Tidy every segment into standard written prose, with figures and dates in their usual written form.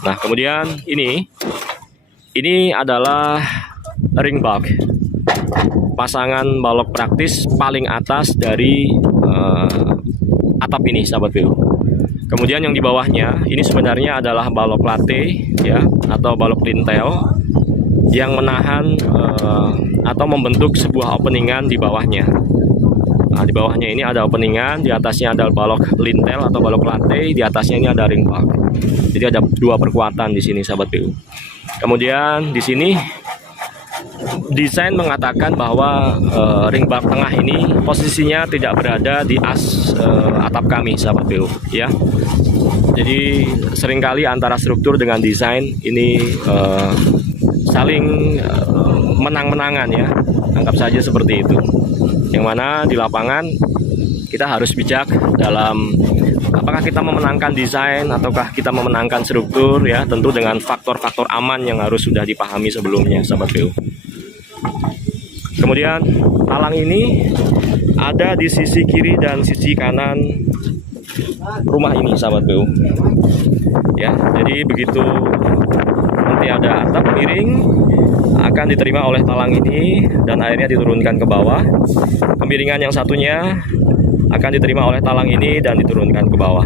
Nah, kemudian ini adalah ring bulk, pasangan balok praktis paling atas dari atap ini, sahabat PU. Kemudian yang di bawahnya ini sebenarnya adalah balok latte ya, atau balok lintel yang menahan atau membentuk sebuah openingan di bawahnya. Nah, di bawahnya ini ada openingan, di atasnya ada balok lintel atau balok latte, di atasnya ini ada ring bulk. Jadi ada dua perkuatan di sini, sahabat PU. Kemudian di sini desain mengatakan bahwa ring bulk tengah ini posisinya tidak berada di as atap kami, sahabat PU ya. Jadi seringkali antara struktur dengan desain ini saling menang-menangan ya, anggap saja seperti itu. Yang mana di lapangan kita harus bijak dalam apakah kita memenangkan desain ataukah kita memenangkan struktur ya, tentu dengan faktor-faktor aman yang harus sudah dipahami sebelumnya, sahabat PU. Kemudian talang ini ada di sisi kiri dan sisi kanan rumah ini, sahabat PU ya. Jadi begitu nanti ada atap miring akan diterima oleh talang ini dan airnya diturunkan ke bawah. Kemiringan yang satunya akan diterima oleh talang ini dan diturunkan ke bawah.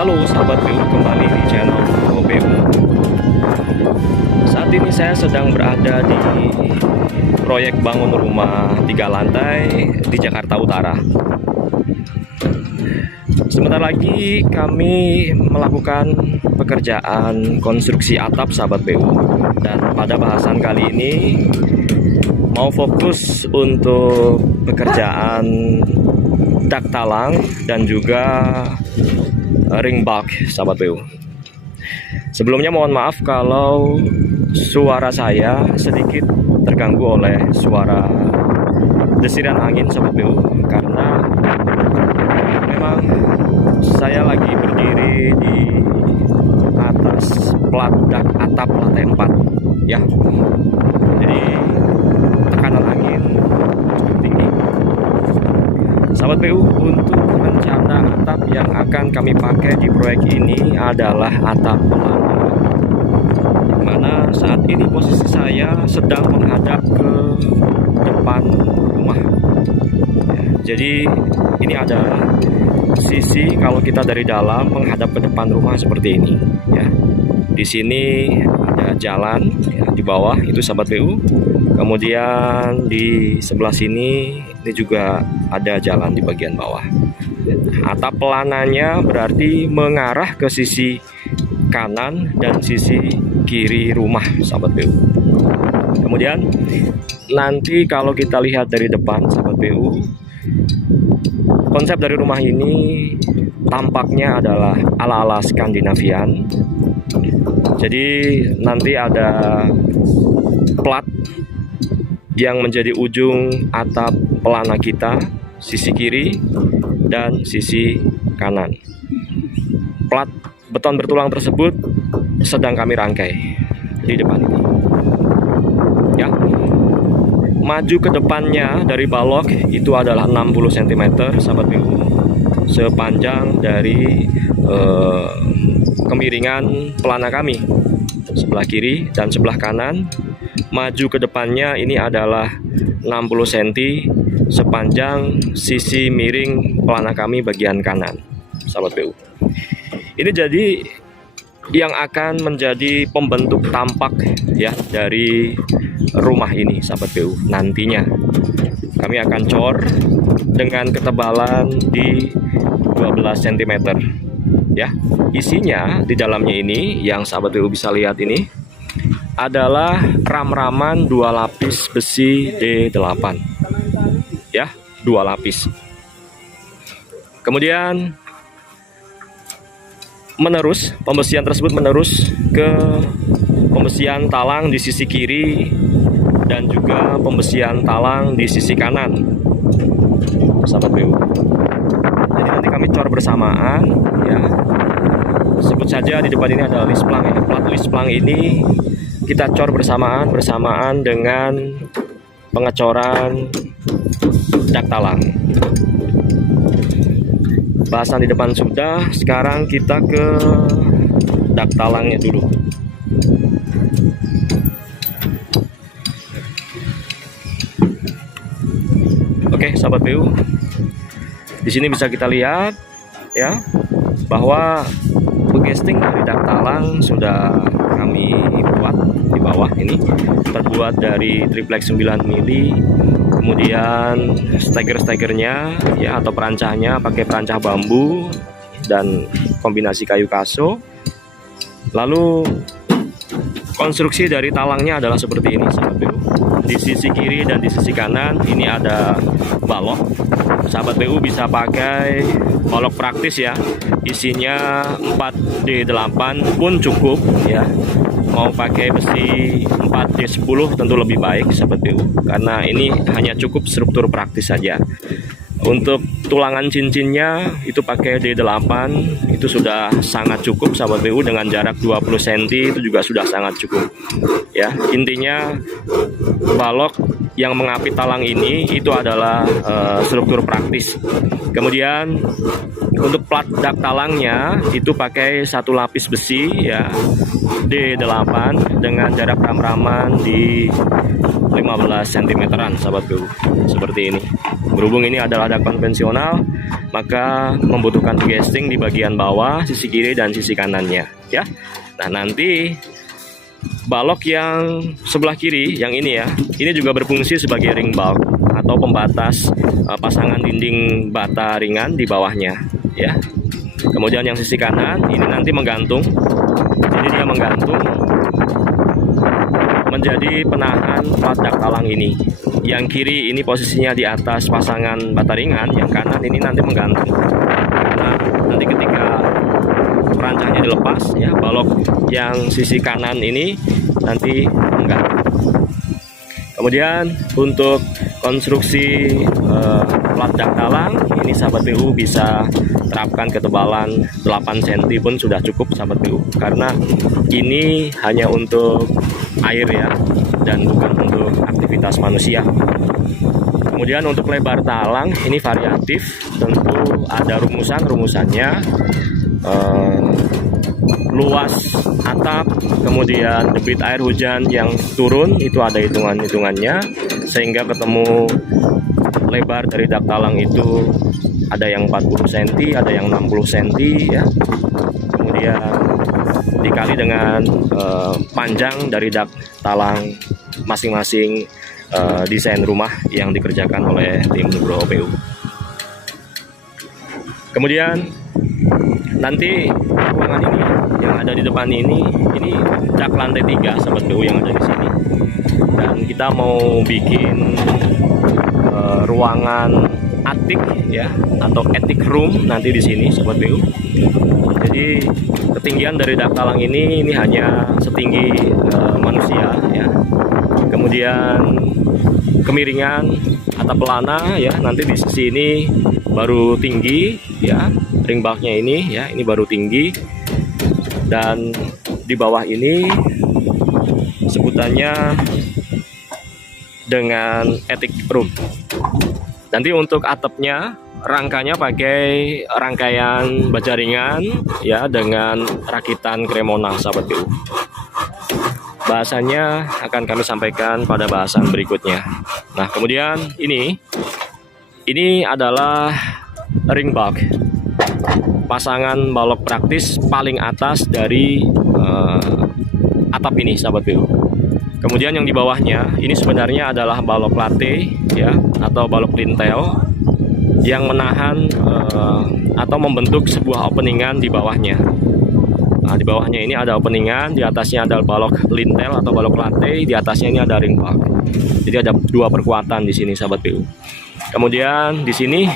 Halo sahabat PU, kembali di channel PU. Saat ini saya sedang berada di proyek bangun rumah 3 lantai di Jakarta Utara. Sebentar lagi kami melakukan pekerjaan konstruksi atap, sahabat PU. Dan pada bahasan kali ini mau fokus untuk pekerjaan dak talang dan juga ring bulk, sahabat PU. Sebelumnya mohon maaf kalau suara saya sedikit terganggu oleh suara desiran angin, sahabat PU, karena memang saya lagi berdiri di atas plat dak atap lantai 4 ya. Jadi tekanan angin cukup tinggi. Sahabat PU, untuk rencana atap yang akan kami pakai di proyek ini adalah atap pelana, mana saat ini posisi saya sedang menghadap ke depan rumah. Jadi ini adalah sisi kalau kita dari dalam menghadap ke depan rumah seperti ini ya. Di sini ada jalan ya, di bawah itu, sahabat PU. Kemudian di sebelah sini ini juga ada jalan di bagian bawah. Atap pelananya berarti mengarah ke sisi kanan dan sisi kiri rumah, sahabat PU. Kemudian nanti kalau kita lihat dari depan, sahabat PU, konsep dari rumah ini tampaknya adalah ala-ala Skandinavian. Jadi nanti ada plat yang menjadi ujung atap pelana kita, sisi kiri dan sisi kanan. Plat beton bertulang tersebut sedang kami rangkai di depan ini ya. Maju ke depannya dari balok itu adalah 60 cm, sahabat PU, sepanjang dari kemiringan pelana kami sebelah kiri dan sebelah kanan. Maju ke depannya ini adalah 60 cm sepanjang sisi miring pelana kami bagian kanan, sahabat PU. Ini jadi yang akan menjadi pembentuk tampak ya dari rumah ini, sahabat PU. Nantinya kami akan cor dengan ketebalan di 12 cm ya. Isinya di dalamnya ini yang sahabat PU bisa lihat ini adalah ram-raman 2 lapis besi D8 ya, 2 lapis. Kemudian pembesian tersebut menerus ke pembesian talang di sisi kiri dan juga pembesian talang di sisi kanan, sahabat PU. Jadi nanti kami cor bersamaan ya. Sebut saja di depan ini adalah lisplang ya. Plat lisplang ini kita cor bersamaan dengan pengecoran dak talang. Bahasan di depan sudah, sekarang kita ke dak talangnya dulu. Oke, sahabat PU. Di sini bisa kita lihat ya bahwa begesting dari dak talang sudah kami buat di bawah ini, terbuat dari triplex 9 mili. Kemudian stegernya ya atau perancahnya pakai perancah bambu dan kombinasi kayu kaso. Lalu konstruksi dari talangnya adalah seperti ini, sahabat PU. Di sisi kiri dan di sisi kanan ini ada balok. Sahabat PU bisa pakai balok praktis ya. Isinya 4D8 pun cukup ya. Mau pakai besi 4D10 tentu lebih baik, sahabat PU, karena ini hanya cukup struktur praktis saja. Untuk tulangan cincinnya itu pakai D8, itu sudah sangat cukup, sahabat PU, dengan jarak 20 cm itu juga sudah sangat cukup. Ya, intinya balok yang mengapit talang ini itu adalah struktur praktis. Kemudian untuk plat dak talangnya itu pakai 1 lapis besi ya, D8 dengan jarak ram-raman di 15 cm-an, sahabat PU, seperti ini. Berhubung ini adalah dak konvensional, maka membutuhkan begesting di bagian bawah, sisi kiri dan sisi kanannya ya. Nah, nanti balok yang sebelah kiri yang ini ya, ini juga berfungsi sebagai ring bulk atau pembatas pasangan dinding bata ringan di bawahnya ya. Kemudian yang sisi kanan ini nanti menggantung, jadi dia menggantung menjadi penahan plat dak talang ini. Yang kiri ini posisinya di atas pasangan bata ringan, yang kanan ini nanti menggantung. Nah, nanti ketika perancahnya dilepas ya, balok yang sisi kanan ini nanti menggantung. Kemudian untuk konstruksi plat dak talang ini, sahabat PU, bisa terapkan ketebalan 8 cm pun sudah cukup, sahabat PU, karena ini hanya untuk air ya dan bukan untuk aktivitas manusia. Kemudian untuk lebar talang ini variatif, tentu ada rumusannya. Luas atap, kemudian debit air hujan yang turun itu ada hitungannya, sehingga ketemu lebar dari dak talang itu ada yang 40 cm, ada yang 60 cm ya. Kemudian dikali dengan panjang dari dak talang masing-masing desain rumah yang dikerjakan oleh tim Nugroho PU. Kemudian nanti ruangan ini yang ada di depan ini dak lantai 3, sahabat PU, yang ada di sini. Dan kita mau bikin ruangan atik ya atau attic room nanti di sini, sahabat PU. Jadi ketinggian dari dak talang ini hanya setinggi manusia ya. Kemudian kemiringan atap pelana ya, nanti di sisi ini baru tinggi ya, ring bulknya ini ya, ini baru tinggi. Dan di bawah ini sebutannya dengan attic room. Nanti untuk atapnya, rangkanya pakai rangkaian baja ringan ya dengan rakitan Cremona, sahabat PU. Bahasanya akan kami sampaikan pada bahasan berikutnya. Nah, kemudian ini adalah ring bulk. pasangan balok praktis paling atas dari atap ini, sahabat PU. Kemudian yang di bawahnya ini sebenarnya adalah balok latte ya, atau balok lintel yang menahan atau membentuk sebuah openingan di bawahnya. Nah, di bawahnya ini ada openingan, di atasnya ada balok lintel atau balok latte, di atasnya ini ada ring bulk. Jadi ada dua perkuatan di sini, sahabat PU. Kemudian di sini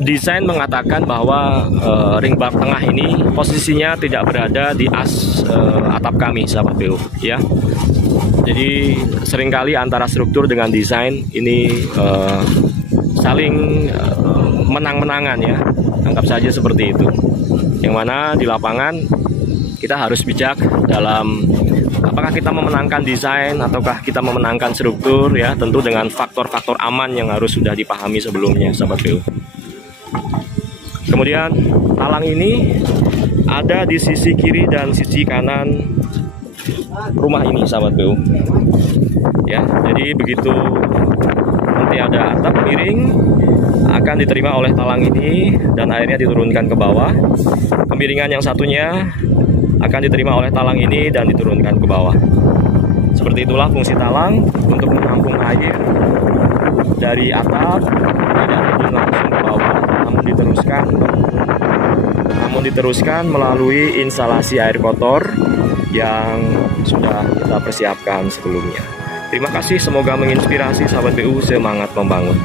desain mengatakan bahwa ring bulk tengah ini posisinya tidak berada di as atap kami, sahabat PU ya. Jadi seringkali antara struktur dengan desain ini saling menang-menangan ya. Anggap saja seperti itu. Yang mana di lapangan kita harus bijak dalam apakah kita memenangkan desain ataukah kita memenangkan struktur ya, tentu dengan faktor-faktor aman yang harus sudah dipahami sebelumnya, sahabat PU. Kemudian talang ini ada di sisi kiri dan sisi kanan rumah ini, sahabat PU. Ya, jadi begitu nanti ada atap miring akan diterima oleh talang ini dan airnya diturunkan ke bawah. Kemiringan yang satunya akan diterima oleh talang ini dan diturunkan ke bawah. Seperti itulah fungsi talang untuk menampung air dari atap, tidak turun langsung ke bawah, namun diteruskan melalui instalasi air kotor yang sudah kita persiapkan sebelumnya. Terima kasih, semoga menginspirasi sahabat PU, semangat membangun.